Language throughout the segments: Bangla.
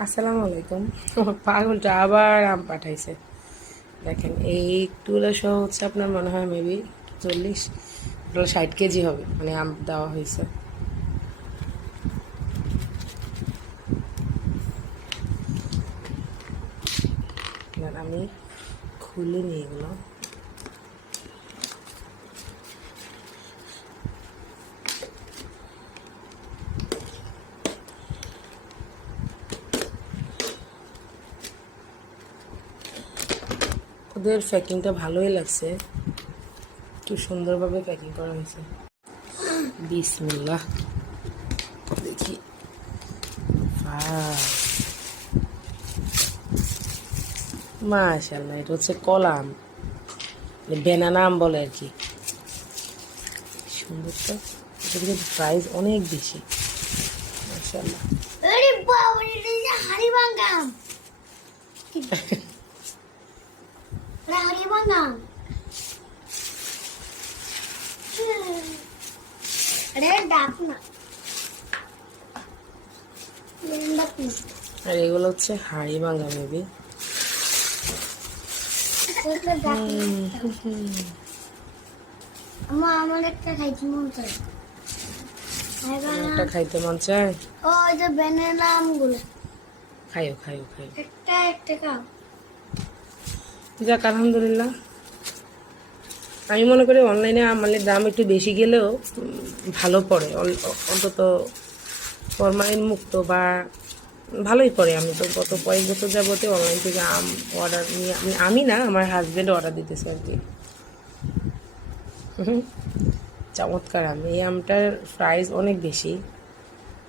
আসসালামু আলাইকুম। আমার পাগলটা আবার আম পাঠাইছে। দেখেন এইগুলো সহ হচ্ছে আপনার মনে হয় মেবি 60 কেজি হবে, মানে আম দেওয়া হয়েছে। আমি খুলে নিই এগুলো। ওদের প্যাকিংটা ভালোই লাগছে, একটু সুন্দরভাবে প্যাকিং করা হয়েছে। বিসমিল্লাহ, দেখি। মাশাআল্লাহ, এটা হচ্ছে কলা আম, বেনানা আম বলে আর কি। সুন্দর তো, এটা কিন্তু প্রাইস অনেক বেশি। মাশাআল্লাহ। আরে বাবা, এটা যে হাড়িভাঙ্গা আম। এটা হাড়িভাঙ্গা আম। আরে ডাক না, ডাক না। আর এগুলো হচ্ছে হাড়ি ভাঙা মেবি। আমার একটা খাইতে মন চায়। একটা খাইতে মন চায়। ওই যে বেনানা আমগুলো খাইও খাইও খাইও। একটা একটা খাও। যাক, আলহামদুলিল্লাহ। আমি মনে করি অনলাইনে মানে দাম একটু বেশি গেলেও ভালো পড়ে, অন্তত ফরমালিন মুক্ত বা ভালোই পড়ে। আমি তো গত কয়েক বছর যাবতে অনলাইন থেকে আম অর্ডার নিয়ে, আমি না, আমার হাজব্যান্ড অর্ডার দিতেছে আর কি। চমৎকার আম। এই আমটার প্রাইস অনেক বেশি,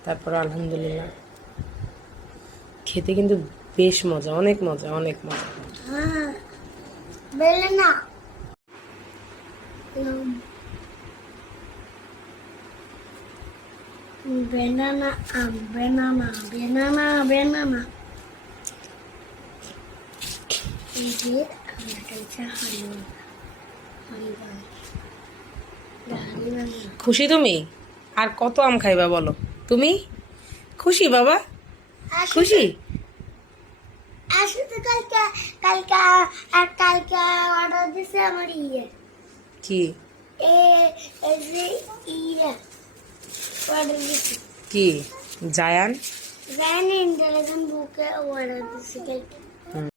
তারপর আলহামদুলিল্লাহ খেতে কিন্তু বেশ মজা, অনেক মজা, অনেক মজা। হ্যাঁ, বেনানা বেনানা আম, বেনানা বেনানা বেনানা। এই যে আমটা হচ্ছে হাড়িভাঙ্গা। খুশি তুমি? আর কত আম খাইবা বলো? তুমি খুশি বাবা? খুশি? আসলে তো কালকে কালকে আর কালকে অর্ডার দিছে আমার কি এ এই যে অর্ডার দিছে কি জায়ান? ভ্যান ইন্টেলিজেন্ট বুকে অর্ডার দিছে কালকে।